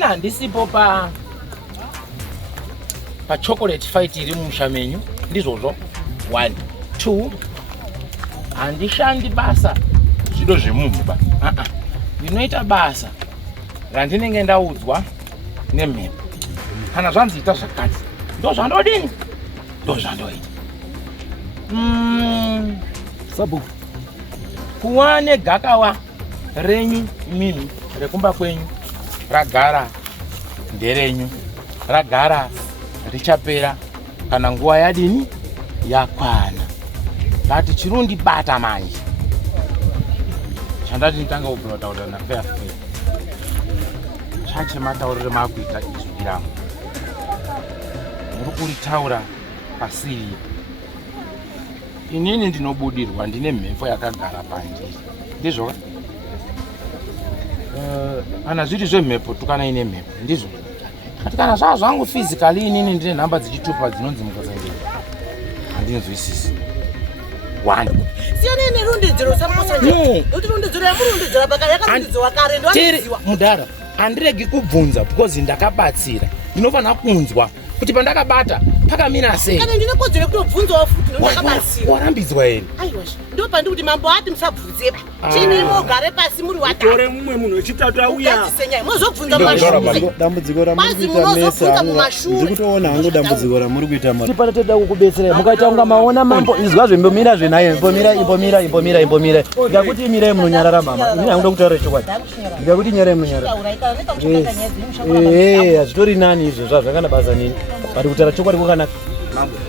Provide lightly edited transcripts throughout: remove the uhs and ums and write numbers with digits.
Waina ndisipo pa chocolate fight iri mushamenyu ndizvozvo 1 2 handishandi basa zvido zvemunhu ba ndinoita basa randinenge ndaudzwa nemhepo kana zvanzi ita zvakati ndozvandodini ndozvandoita Sabu kuva negakawa renyu imimi rekumba kwenyu ragara nderenyu, ragara richapera kana nguva yadini yakwana. Bati chirundibata manje chandati nditanga kubvira kutaura naFair chachemataurire makuita izwi rangu muri kuritaura pasiri. Inini ndinobudirwa ndine mhepo yakagara pandiri ndizvo kana zviri zvemhepo tukana ine mhepo ndizvo kati kana zvaa zvangu physically inini ndine nhamba dzichitupa dzinonzi mukazangeni handinzwisisi. 1 siyana nerundidziro samusanje kuti rundidziro yamurundidzira pakare yakarundidzwa kare ndoanziwa mudhara handiregi kubvunza because ndakabatsira ndinofanira kunzwa kuti pandakabata pakamira sei. Kana ndine kodzero kutobvunzawo futi ndakabatsira. Warambidzwa here? Aiwa, ndo pandi kuti mambo ati musabvunze ba. Chini mogare pasi muri watatu. tore mumwe munhu wechitatu auya. Ngadzisenya mozobvunza mashuzi. Dambudziko ramuri kuita mesa ndikutoona hangu dambudziko ramuri kuita mari. Tipana toda kukubetsera mukaita kunga maona mambo izwa zvimbomira zvenaye imbomira ngakuti imirai munonyarara mama ini hangu ndokutaura chokwadi ngakuti nyarai munonyarara azvitori nani izvo zvazvakana basa nini pari kutaura chokwadi kwakanaka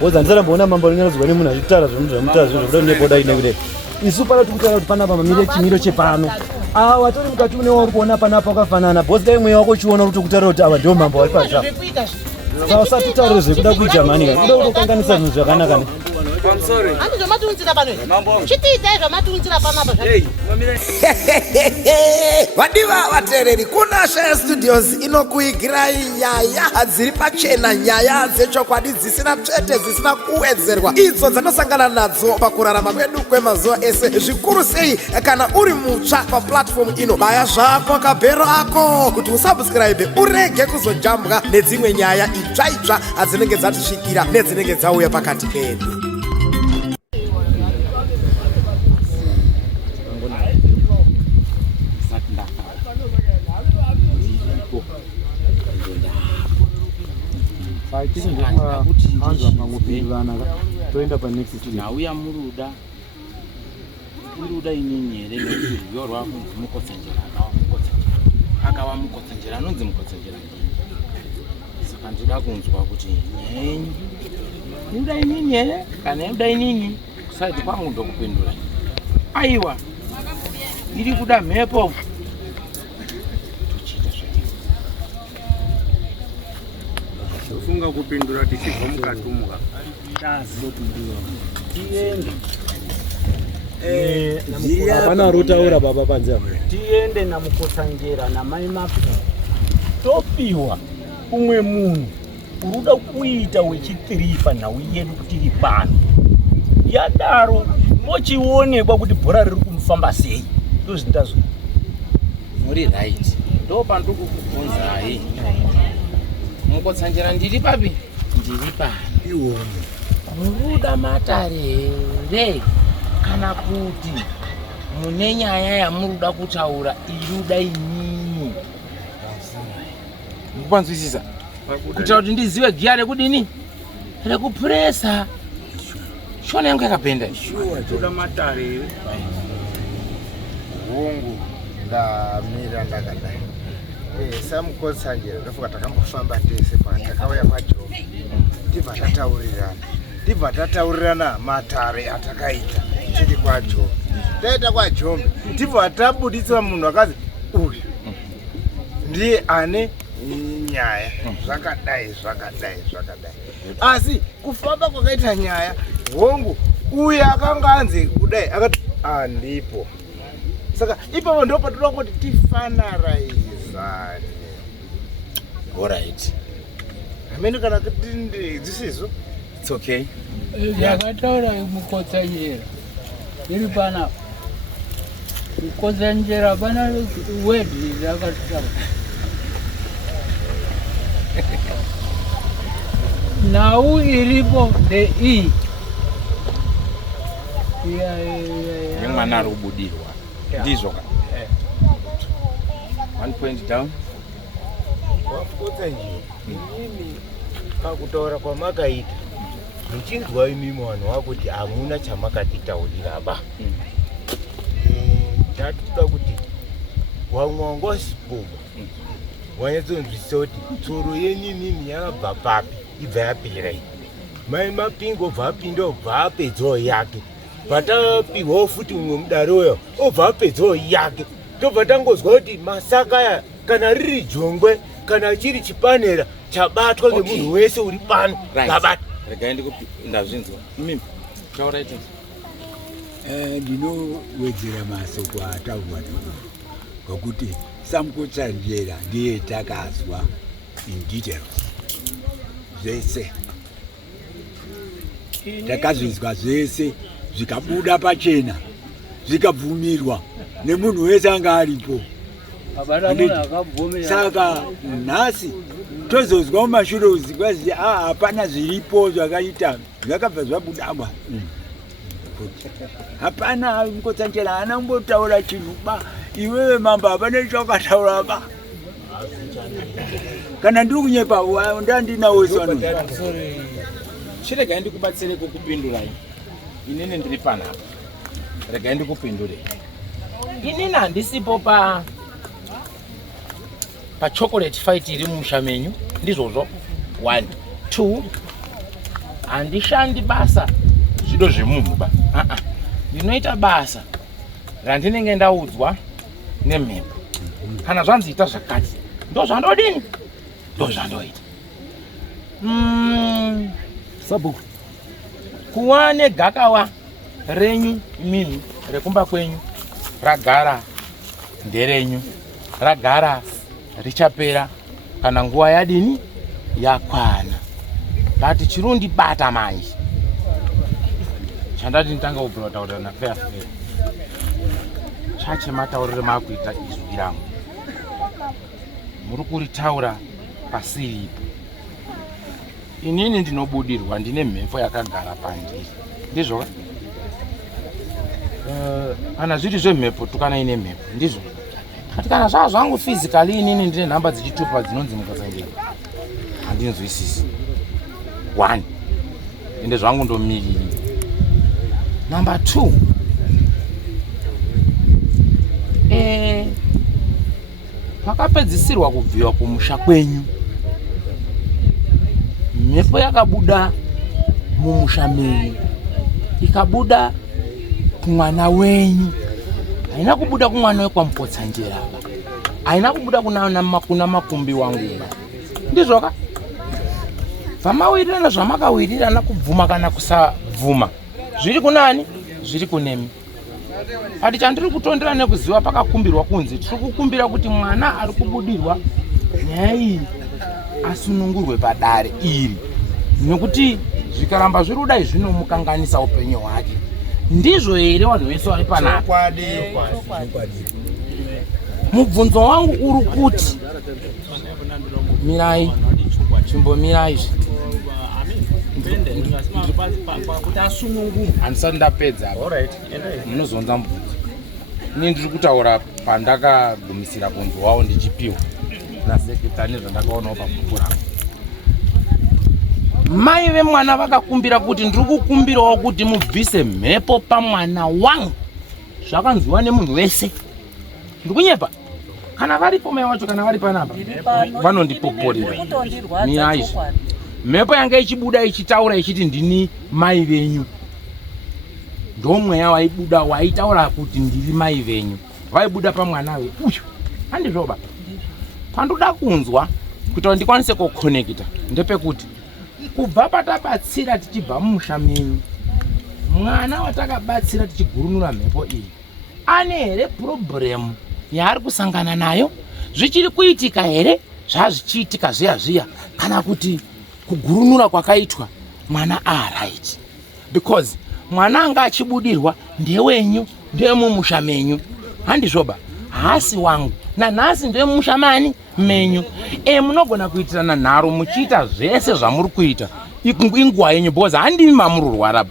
woza ndisaramboona mambo rinyarodzwa nemunhu achitaura zvemutaura zviro zvokuda neboda ine kudai isu pana tikutaura kuti panapa mamire chimiro chepano watori mukati une wauri kuona panapa wakafanana bhosi dai mweya wako uchiona kuti kutaura kuti ava ndio mambo vari pasha saka usatitaure zvekuda kuita mani kuda kutokanganisa zvinhu zvakanaka handi zvamatunzira pano chitiitai zvamatunzira panapa vadiva vateereri kuna Shaya Studios inokuigirai nyaya dziri pachena, nyaya dzechokwadi dzisina tsvete dzisina kuwedzerwa idzo dzanosangana nadzo pakurarama kwedu kwemazuva ese. Zvikuru sei kana uri mutsva paplatform ino, baya zvako kabhero ako kuti usubscribe urege kuzojambwa nedzimwe nyaya itsva dzinenge dzatisvikira nedzinenge dzauya pakati pedu. toenda panext nauya muruda inini here nekuti rwiyo rwakunzi mukotsanjera akava mukotsanjera anonzi mukotsanjera. Saka ndinoda kunzwa kuti nyaya yenyu inoda inini here kana inoda inini kusaiti kwangu ndokupindura. Aiwa iri kuda mhepo tochiita tofunga kupindura tichibva mukatumuka hapana rotaura baba panze tiende namukotsanjera namai mapi topiwa umwe munhu uruda kuita wechitiripa nhau yedu kutiri pano yadaro mochionekwa kuti bhora riri kumufamba sei. Ndozvindazvo muri right ndo pandokukubvunzai mukotsanjera ndiri papi ndiri pano muruda matare here kana kuti mune nyaya yamuruda kutaura iruda inini ndikwanzwisisa kuitira kuti ndizive giya rekudini rekupuresa shona yangu yakapenda toda matare hongu ndamira ndakadai samukotsanjera ndofuka takambofamba tese patakauya paJombe ndibva tataurirana matare atakaita tiri kwaJombe. Taita kwaJombe ndibva tabudisa munhu akazi uyu ndiye ane nyaya zvakadai asi kufamba kwakaita nyaya hongu uyu akanga anzi kudai akati andipo. Saka ipapo ndo patoda kuti tifanaraizane. Alright. Amene kana kuti dzisizo it's okay. Yakataura mukotsanjera iri pana mukotsanjera pana wedi yakataura Nau ilipo the E. Mwana ari kubudirwa. Ndizvo ka. 1 point down. Wapota nje. Pakutaura kwamakaita. Muchinzwa imimi vanhu vakuti hamuna chamakatitaurira ba. Tatuka kuti wangwangwasipoba. Wanyatsonzwisisa kuti tsoro yenyu imimi yakabva papi ibva yapera. Mai Mapingo obva apinda obva apedzawo yake. Patapihwawo futi mumwe mudare uyo obva apedzawo yake. Tobva tangozwa kuti masaka aya kana riri jongwe kana chiri chipanera chabatwa ngemunhu wese uri pano ngabata. Regai ndazvinzwa. Mimi taura ite. Ndinowedzera masoko ataurwa ngokuti Samukotsanjera ndiye takazwa in details zvese takazvizwa zvese zvikabuda pachena zvikabvumirwa nemunhu wese anga aripo. Saka nhasi tozozwa mumashure uzi kwazi hapana zviripo zvakaita zvakabva zvabudaba. Hapana Mukotsanjera haana kumbotaura chinhu ba. Iwewe mamba hapana chawakataura ba. Kana ndiri kunyepa ndandinawo sano. Chiregai ndikubatsire kukupindurai. Inini ndiri panapa. Regai ndikupindure. Inini handisipo pa chocolate fight iri mumusha menyu. Ndizvozvo. 1 2 handishandi basa zvido zvemunhu ba. Ndinoita basa randinenge ndaudzwa nemhepo. Kana zvanzi ita zvakati ndozvandodini ndozvandoita. Sabhuku kuva negakawa renyu imimi rekumba kwenyu ragara nderenyu, ragara richapera kana nguva yadini yakwana. But chirundibata manje chandati nditanga kubvira kutaurira naFair chachemataurire makuita izwi rangu. Muri kuritaura pasiripo. Inini ndinobudirwa ndine mhepo yakagara pandiri. Ndizvo kana zviri zvemhepo tukana ine mhepo ndizvo. Kati kana zvaa zvangu physically inini ndine nhamba dzichitupa dzinonzi Mukotsanjera handinzwisisi. 1 ende zvangu ndomiriri. Number 2 pakapedzisirwa kubviwa kumusha kwenyu, mhepo yakabuda mumusha menyu ikabuda kumwana wenyu. Haina kubuda kumwana wekwamukotsanjera ba. Haina kubuda kuna makumbi wangu ba. Ndizvoka vamawirirana zvamakawirirana kubvuma kana kusabvuma zviri kunani zviri kunemi. Ati chandiri kutondera nekuziva pakakumbirwa kunzi tiri kukumbira kuti mwana ari kubudirwa nyaya iyi asunungurwe padare iri, nekuti zvikaramba zviri kudai zvinomukanganisa upenyu hwake. Ndizvo here vanhu vese vari panapa? Mubvunzo wangu uri kuti mirai chimbomirai handisati ndapedza munozonza mubvunzo. Ini ndiri kutaura pandakagumisira kunzwawo ndichipiwa nasekretari nezvandakaonawo pabhuku rangu. Mai vemwana vakakumbira kuti ndiri kukumbirawo kuti mubvise mhepo pamwana wangu. Zvakanziwa nemunhu wese. Ndiri kunyepa. Kana varipo mai vacho kana vari panapa vanondipoporera. Mirai mhepo yanga ichibuda ichitaura ichiti ndini mai venyu. Ndomweya waibuda waitaura kuti ndiri mai venyu. Vaibuda pamwana we uyu. Handizvoba. Pandoda kunzwa kuti ndikwanise kuconnecta ndepekuti kubva patabatsira tichibva mumusha menyu, mwana watakabatsira tichigurunura mhepo iyi ane here problem yaari kusangana nayo? Zvichiri kuitika here zvazvichiitika zviya zviya, kana kuti kugurunura kwakaitwa mwana right? Because mwana anga achibudirwa ndewenyu, ndemumusha menyu. Handizvoba, hasi wangu nanhasi ndemumusha mani menyu. Munogona kuitirana nharo muchiita zvese zvamuri kuita. inguwa yenyu because handimi mamururwara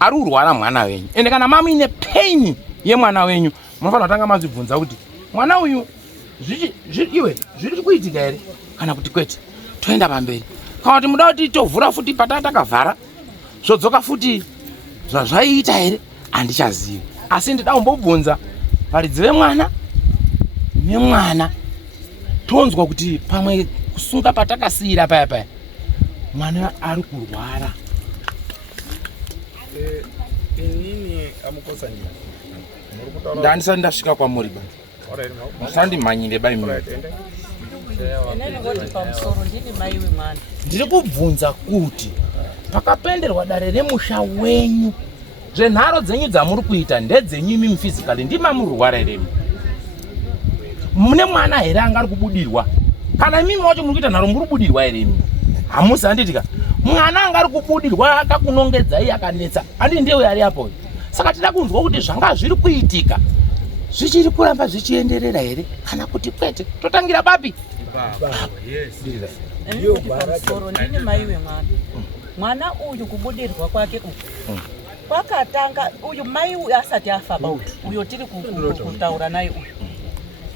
ari urwara mwana wenyu ende kana mama ine pain yemwana wenyu munofanira kutanga mazvibvunza kuti mwana uyu iwe zviri kuitika here kana kuti kwete toenda pamberi kana kuti muda kuti tovhura futi patata takavhara zvodzoka futi zvazvaiita here handichazivi asi ndida kumbobvunza varidzi vemwana nemwana tonzwa kuti pamwe kusunga patakasiyira paya mwana ari kurwara. Inini amukosanjira ndandisati ndasvika kwamuri ba musandimhanyire bai mimi ndiri kubvunza kuti pakapenderwa dare remusha wenyu zvenharo dzenyu dzamuri kuita ndedzenyu imi physically ndimamurwara here mune mwana here anga ari kubudirwa kana imimi wacho muri kuita nharo muri kubudirwa here imi hamusi handitika mwana anga ari kubudirwa akakunongedzai akanetsa handi ndiye ari apo saka tida kunzwa kuti zvanga zviri kuitika zvichiri kuramba zvichienderera here kana kuti kwete totangira papi ndini mai wemwana mwana uyu kubudirwa kwake kwakatanga uyu mai uyu asati afa bauti uyo tiri kutaura naye uyu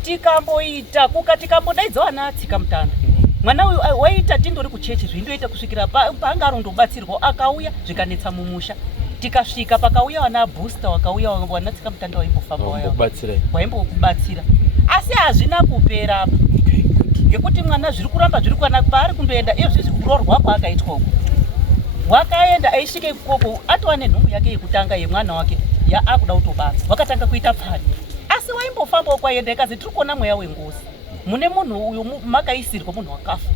tikamboita tikambodaidza vana atsika mutanda mwana uyu waita tindori kuchechi zvindoita kusvikira paanga arondobatsirwa akauya zvikanetsa mumusha tikasvika pakauya vana booster wakauya wana tsika mutanda waimbofamba waimbokubatsira asi hazvina kupera ngekuti mwana zviri kuramba zviri kwana paari kundoenda iyo zvizikurorwa kwaakaitwa uko wakaenda aisvike ikoko atova nenhumbu yake yekutanga yemwana wake yaakuda kutobatsa wakatanga kuita pfani asi waimbofambawo kwaenda ikazi tiri kuona mweya wengozi mune munhu uyu makaisirwa munhu wakafa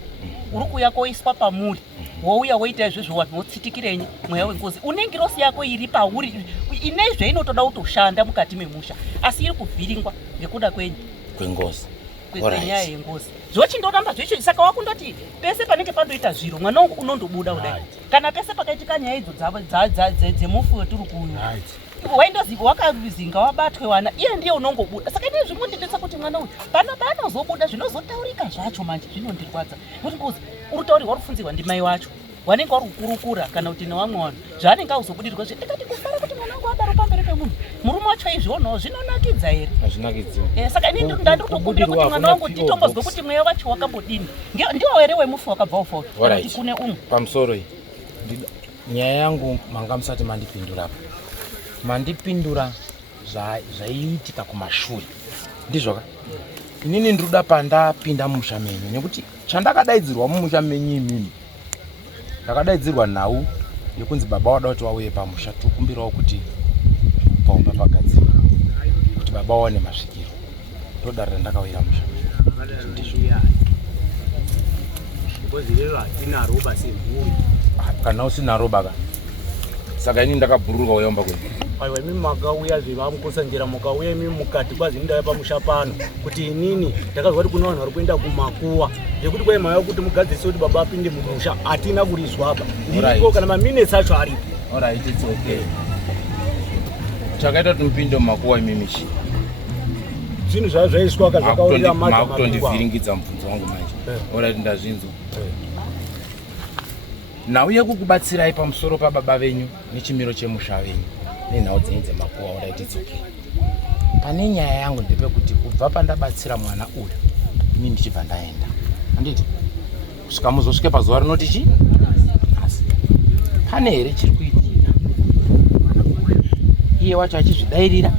uri kuuya koiswa pamuri wouya woita izvezvo vanhu votsitikirenyi mweya wengozi unenge rosi yako iri pauri ine zvainotoda kutoshanda mukati memusha asi iri kuvhiringwa ngekuda kwengozi kwenyaya yengozi zvochindoramba zvecho saka wakundoti pese panenge pandoita zviro mwana wangu unondobuda kudai kana pese pakaitika nyaya idzo dzemufu wetiri kuuyu waindoziva wakazinga wabatwe wana iye ndiye unongobuda saka ine zvimunditesa kuti mwana uyu paanozobuda zvinozotaurika zvacho manje zvinondirwadza kuti ngozi urutaurirwa rupfunzirwa ndimai wacho wanenge wari kukurukura kana kuti nevamwe vanhu zvaanenge auzobudirwa ndikati kufara kuti mwana wangu adaro pamberi pemunhu murume wacho izvionawo zvinonakidza here saka ini ndandiri kutokumbira kuti mwana wangu titombozwe kuti mweya wacho wakambodini ndiwo here wemufu wakabva ufoto kana kuti kune umwe pamusoro iyi nyaya yangu manga musati mandipindura zvaiitika kumashure ndizvoka inini ndiruda pandapinda mumusha menyu nekuti chandakadaidzirwa mumusha menyu imini ndakadaidzirwa nhau yekunzi baba wada kuti wauye pamusha tokumbirawo kuti paumba pagadzirwa kuti baba waone masvikiro ndodaro randakawira musha kana usina roba ka saka ini ndakabhururuka uyamba kwenyu aiwa imimi makauya zvevamukosanjera mukauya imimi mukati kwazi ndauya pamusha pano kuti inini ndakazwa kuti kuna vanhu vari kuenda kumakuwa ndekuti kwaimhaya kuti mugadzirisa kuti baba apinde mumusha hatina kurizwaba ndiko kana maminitsi acho aripo alright it's okay chakaita kuti mupinde mumakuwa imimi chi zvinhu zvaa zvaiswa kazvakaurira makutondivhiringidza mubvunzo wangu manje alright ndazvinzwa nhau yekukubatsirai pamusoro pababa venyu nechimiro chemusha venyu nenhau dzenyu dzemakuwa oraititsoke pane nyaya yangu ndepekuti kubva pandabatsira mwana uyu ini ndichibva ndaenda handiti kusvika muzosvike pazuva rinoti chi asi pane here chiri kuitika iye wacho achizvidairira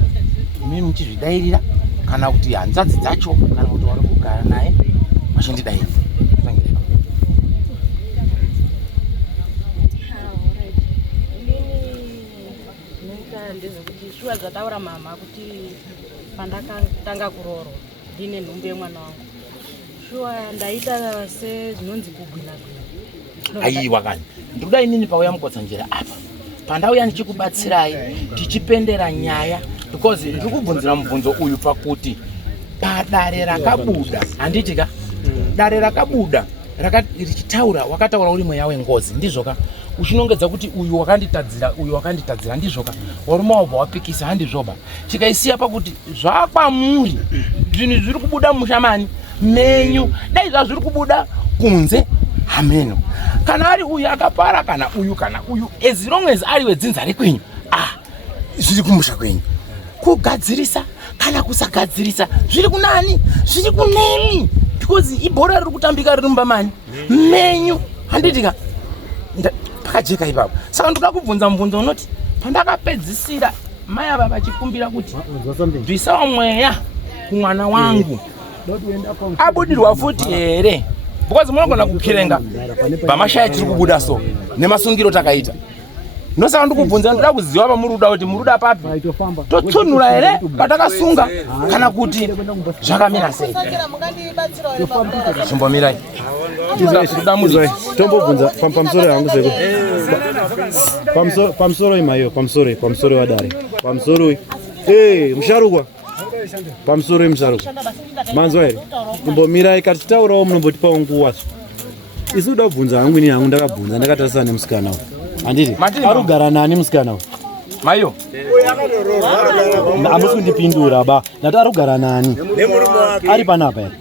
imimi muchizvidairira kana kuti hanzvadzi dzacho kana kuti wari kugara naye wachindidairira ndezvekuti shuwa zvataura mama kuti pandakatanga kuroorwa ndine nhumbu yemwana wangu shuwa ndaita sezvinonzi kugwina-gwina aiwa kani ndikuda inini pauya mukotsanjera apa pandauya ndichikubatsirai tichipendera nyaya because ndiri kubvunzira mubvunzo uyu pakuti padare rakabuda handitika dare rakabuda richitaura wakataura uri mweya wengozi ndizvoka uchinongedza kuti uyu wakanditadzira ndizvoka warume wabva wapikisa handizvoba chikaisiya pakuti zvakwamuri zvinhu zviri kubuda mumushamani menyu dai zvazviri kubuda kunze hameno kana ari uyu akapara kana uyu as long as ari wedzinza rekwenyu zviri kumusha kwenyu kugadzirisa kana kusagadzirisa zviri kunani zviri kunemi because ibhora riri kutambika riri mumba mani menyu handitika pakajeka ipapo saka ndoda kubvunza mubvunzo unoti pandakapedzisira mai ava vachikumbira kuti bvisawo mweya kumwana wangu abudirwa futi here because munogona kukirenga pamashaya tiri kubuda so nemasungiro takaita nosaka ndikubvunza ndoda kuziva pamuruda kuti muruda papi totsunura here patakasunga kana kuti zvakamira sei chimbomirai tombobvunza pamusoro yangu seko pamusoro imayo pamusoro wadare pamusoro musharukwa pamusoro musharukwa manzwa here imbomirai katitaurawo munombotipawo nguva isi uda kubvunza hangu ini hangu ndakabvunza ndakatarisana nemusikana uyu handiti ari kugara nani musikana uyu mayo hamusi kundipindura ba ndati ari kugara nani ari panapa here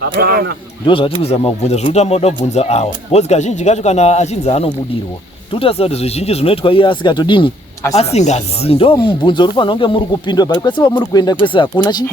ndo zvati kuzama kubvunza zvinotamba kubvunza awa bhozi kazhinji kacho kana achinzi anobudirwa totasa kuti zvizhinji zvinoitwa iye asikatodini asingazivi ndo mubvunzo uri fanira kunge muri kupindwa bari kwese vamuri kuenda kwese hakuna chi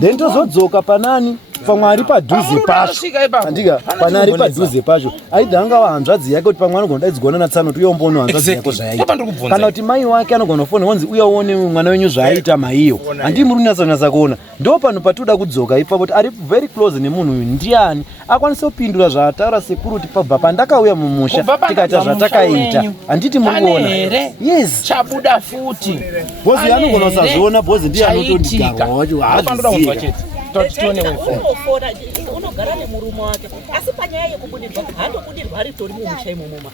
then tozodzoka panani pamwe ari padhuze pacho andika pane ari padhuze pacho aidha angava hanzvadzi yake kuti pamwe anogona daidzigona natsano kuti uyomboona hanzvadzi yako zvaaita kana kuti mai wake anogona kufonera onzi uya uone mwana wenyu zvaaita maiyo handii muri kunyatsanasa kuona ndo pano patoda kudzoka ipapo kuti ari very close nemunhu uyu ndiani akwanisa kupindura zvaataura security pabva pandakauya mumusha tikaita zvatakaita handiti muri kuona yes chabuda futi bhozi anogona kusazviona bhozi ndiye anotondigara wacho haaziziva unogara nemurume wake asi panyaya yekubudirwa haandobudirwa ari tori mumusha imomoma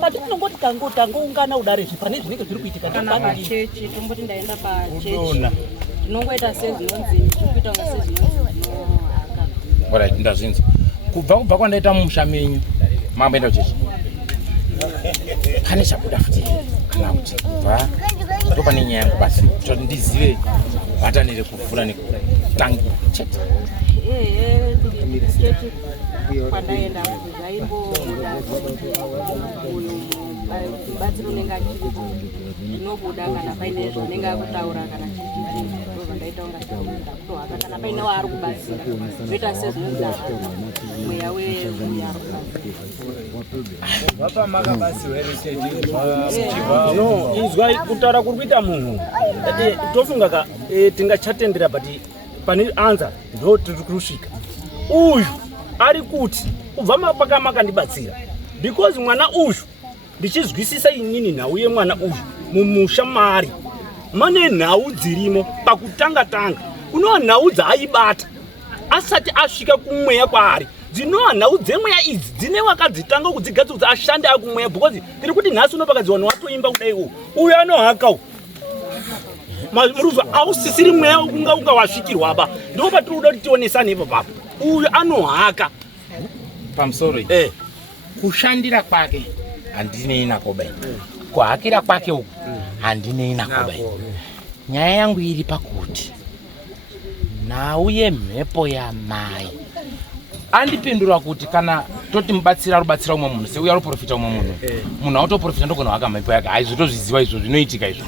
patinongoti tangoungana udarezvi pane zvinenge zviri kuitika kana pachechi tomboti ndaenda pachechi ndinongoita sezvinonzi ndikuita kunga sezvinonzi alright ndazvinzi kubva kwandaita mumusha menyu mamboenda kuchechi pane chabuda futi kana kuti kubva ndopane nyaya yangu basi kuti ndizive bhatanire kuvhura nekutangira chete chechi kwandaenda zvaimboda uyu mubatsiri unenge achiripo ndinobuda kana paine zvanenge akutaura kana chiii ndobva ndaitaura ndakutohaka kana paine waari kubatsira zvoita sezvinonzi mweya wemuya ari kubatsira izwai kutaura kuri kuita munhu tofunga tingachatendera but pane anza ndo tiri kusvika uyu ari kuti kubva mapakamandibatsira because mwana uyu ndichizwisisa inini nhau yemwana uyu mumusha mari mane nhau dzirimo pakutanga unova nhau dzaaibata asati asvika kumweya kwaari dzinova nhau dzemweya idzi dzine wakadzitanga kudzigadzira kuti ashande akumweya because tiri kuti nhasi unopakadziwana watoimba kudaiwo uyu anohaka muruzva ausisiri mweya unga wasvikirwa ba ndo patiri kuda kuti tionesane ipo papo uyu anohaka pamusoro kushandira kwake handinei nakobai kuhakira kwake uku handinei nakobai nyaya yangu iri pakuti nhau yemhepo yamai andipindura kuti kana toti mubatsira rubatsira umwe munhu seuya ruprofita umwe munhu munhu autoprofita ndogona haka mhepo yake haizvotozviziva izvo zvinoitika izvo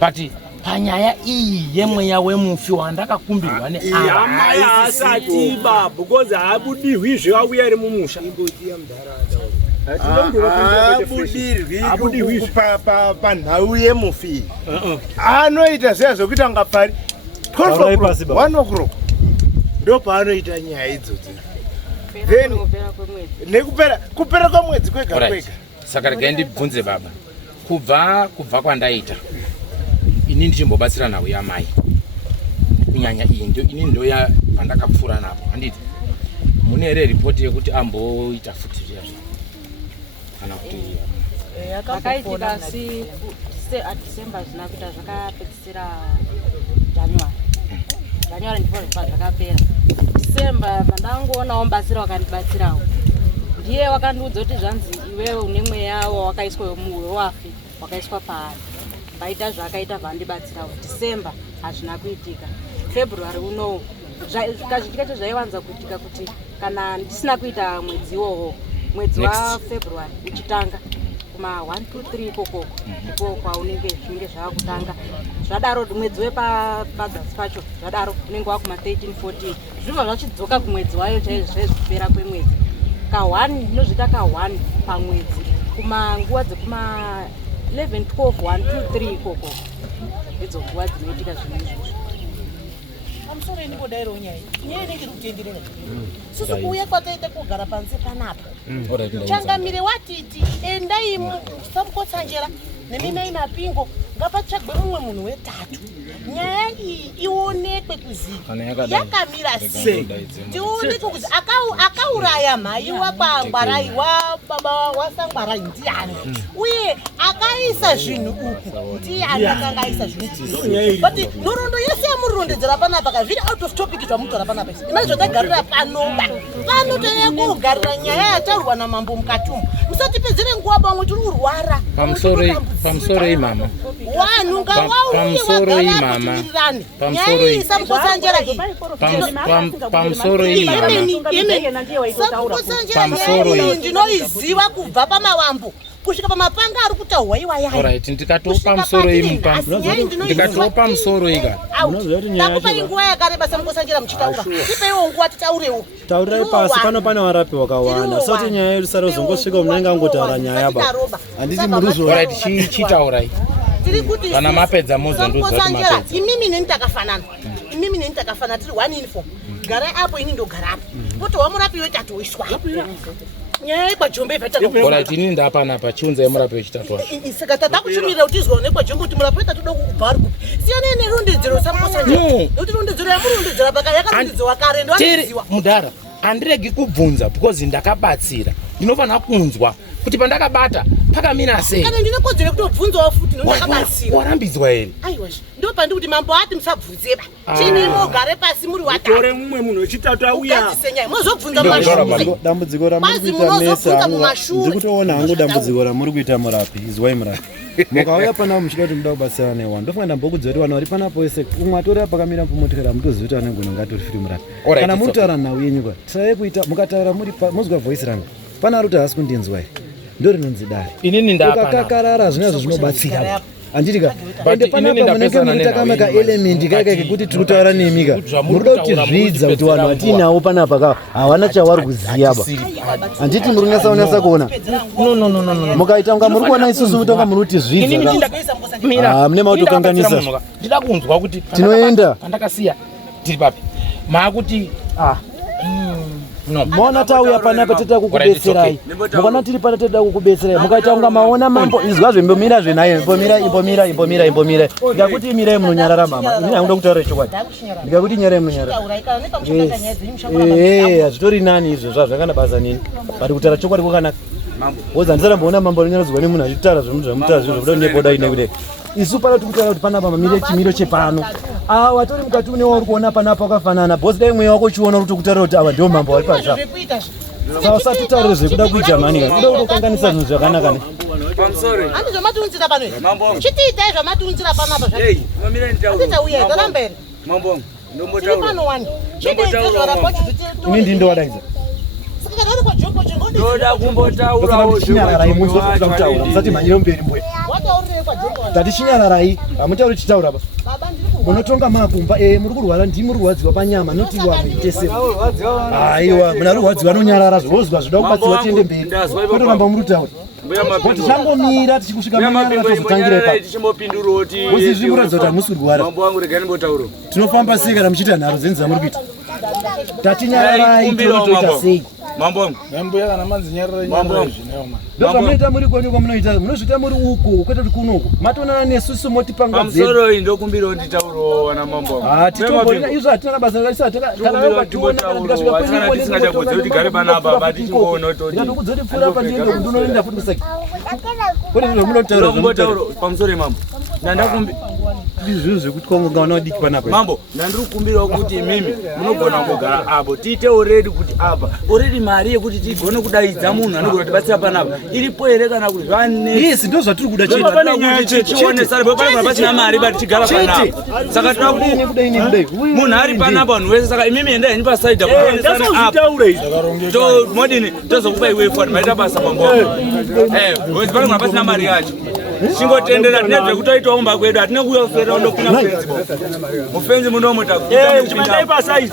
but panyaya iyi yemweya wemufi wandakakumbirwa neamai asatiba because haabudirwi zveuya iri mumusha abudirwi panhau yemufi anoita seya zvokuti angapari 1 o'clock ndo paanoita nyaya idzodzo then nekupera kwemwedzi kwega kwega saka regai ndibvunze baba kubva kwandaita ini ndichimbobatsira nhau yamai kunyanya iyi ndio ini ndoya pandakapfuura napo handiti mune here ripoti yekuti amboita futi zviya kana kuti akaitika si December zvina kuita zvakapedzisira January ndipo zvakapera December pandangoona mubatsira wakandibatsirawo ndiye wakandiudza kuti zvanzi iwewe une mweya wakaiswa muwe wafe wakaiswa paari baita zvakaita vandibatsirawo December hazvina kuitika February unowu kazhinji kacho zvaiwanza kuitika kuti kana ndisina kuita mwedzi iwowo mwedzi waFebruary uchitanga kuma 1 2 3 ikoko uko kwaunenge zvinenge zvakutanga zvadaro mwedzi wepadzasi pacho zvadaro unenge wakuma 13 14 zvibva zvachidzoka kumwedzi wayo chaizvopera kwemwedzi ka1 inozvita ka1 pamwedzi kuma nguva dzekuma 11 12 1 2 3 ikoko idzo nguva dzinoitika zvinhu izvozvo. Pamusoro ndingodairawo nyaya nyaya inenge iri kutenderera sisi kuuya kwataita kugara panze panapa changamire watiti endai musabukotsanjera nemimai mapingo ngapatsvagwe mumwe munhu wetatu nyaya iyi ionekwe kuziva yakamira sei tionekwe kuzi akauraya mhai wakwangwarai wababa wasangwarai ndiani uye akaisa zvinhu uku ndiani akanga aisa zvinhu but nhoroondo yese yamurondedzera panapa kazviri out of topic zvamutora panapa imai zvotagarira panoba pano toyekugarira nyaya yataurwa namambo mukatumu musatipedzere nguva bamwe tiri kurwara pamusoro imama wanhu ngawauye wagaraatirirane nyaya iyi samukosanjera iyi pamusoro imama samukosanjera iyi ndinoiziva kubva pamawambo kusvika pamapanga ari kutaurwa iwayayi ndikatopa musoro ika takupai nguva yakareba samukosanjera muchitaura tipeiwo nguva titaurewo taurai pasi pano pane warapi wakawanda soti nyaya yedu sara uzongosvika munenge angotaura nyaya ba handiti muri chitaurai kana mapedza muzonduzvatimapedza imimi neni takafanana tiri one uniform garai apo ini ndogara apo potohwa murapi wetatu oiswa nyaya yekwajombe ini ndapanapa chiunzai murapi wechitatu wacho saka tatakuchumirira kuti izwa nekwajombe kuti murapi wetatu doku kubva ari kupi siyanei nerondedzero samukosanjera nekuti rondedzero yamurondedzera paka yakarondedzewa kare ndoaniziwa mudhara handiregi kubvunza because ndakabatsira ndinofanira kunzwa kuti pandakabata pakamira sei kana ndine kodzero yekutobvunzawo futi nondakabatsira warambidzwa here aiwa ndo pandikuti mambo ati musabvunzeba chini mogare pasi muri watore mumwe munhu wechitatu auya ugadzisenyaya mwozobvunza mumashure dambudziko ramuri kuita nesa ndiri kutoona hangu dambudziko ramuri kuita murapi izwai murapi mukauya panapa muchida kuti muda kubatsirana newa ndofanira ndambokudzwa kuti vanhu vari panapo wese umwe atori apakamira pamotikari hamutozivi kuti anengoni ngatori firi murapi kana muri kutaura nhau yenyu kwa tirai kuita mukataura muzwa voisi rangu pana ari kuti hasi kundinzwa here ndo rinonzi dare ukakakarara zvinazvo zvinobatsira handitika ende panapa munenge muri takamaka elementi kaika kekuti tiri kutaura nemika muri kuda kuti zvidza kuti vanhu vatiinawo panapa ka havana chavari kuziva ba handiti muri kunyasaonasa kuona mukaita kunga muri kuona isusu tonga muri kuti zvidza mune mautokanganisa ndida kunzwa kuti tinoenda pandakasiya tiri papi maakuti maona tauya panapa toda kukubetserai mukana tiri pana toda kukubetserai mukaita kunga maona mambo izwa zvimbomira zvenaye imbomira ndikakuti imirai munonyarara mama ini hanguda kutaura chokwadi ndikakuti nyarai munonyarara hazvitori nani izvo zvazvakanabasa nini bati kutaura chokwadi kwakanaka woza ndisaramboona mambo anonyaradzwa nemunhu achitaura zvamutaura zvinhu zvokuda nepoda inekude isu pana tikutaura kuti panapa mamire chimiro chepano watori mukati une wauri kuona panapa wakafanana bosi dai mweya wako uchiona kuti kutaura kuti ava ndio mambo vari pasha saka usatitaurire zvekuda kuita mani kuda kutokanganisa zvinhu zvakanaka ne handi zvamatiunzira pano chitiitai zvamatiunzira panapa zvatitauya toramberi tiri pano wani chitiite zvarapochi ini ndindowadaidza ndoda kumbotaurawo musati mhanyiro mberi mbuya tati chinyararai hamutauri chitaura ba munotonga makumba muri kurwara ndimi rurwadziwa panyama notiwa muitese aiwa muna rurwadziwa nonyarara zvozwa zvoda kubatsiwa tiende mberi kotoramba muri kutaura tichangomira tichikusvika tozotangira ipaposizvimuratidza kuti hamusi kurwara tinofamba sei kana muchiita nharo dzenyu dzamuri kuita tatinyararai totoita sei ndozvamunoita muri kwenyu kwamunoita munozviita muri uko kwete kuti kunoku matonana nesusu motipanga pamusoro iyi ndokumbirawo nditaurawo wana mambo titomboina izvo hatina basa raisatisingachakodze kuti gare panapa batichimboona totindikudzoti pfuura pandiende kundunoenda futi kusaki kwete zvamunotaura pamusoro imambo zvinhu zvekuti kongogaona wadiki panapa mambo ndandiri kukumbirawo kuti mimi munogona kugara apo tiite already kuti apa already mari yekuti tigone kudaidza munhu anogona kutibatsira panapa iripo here kana kuti yes ndo zvatiri kuda chionesa pasina mari bati tigara panapa saka toda kuti munhu ari panapa vanhu vese saka imimi endai henyu pasaidha modini tozokupa iwe foni maita basa mambo panogona pasina mari yacho chingotendera tinezve kutoitawo kumba kwedu hatina kuyofera undopinda mufenzi munomota mendai pasaidi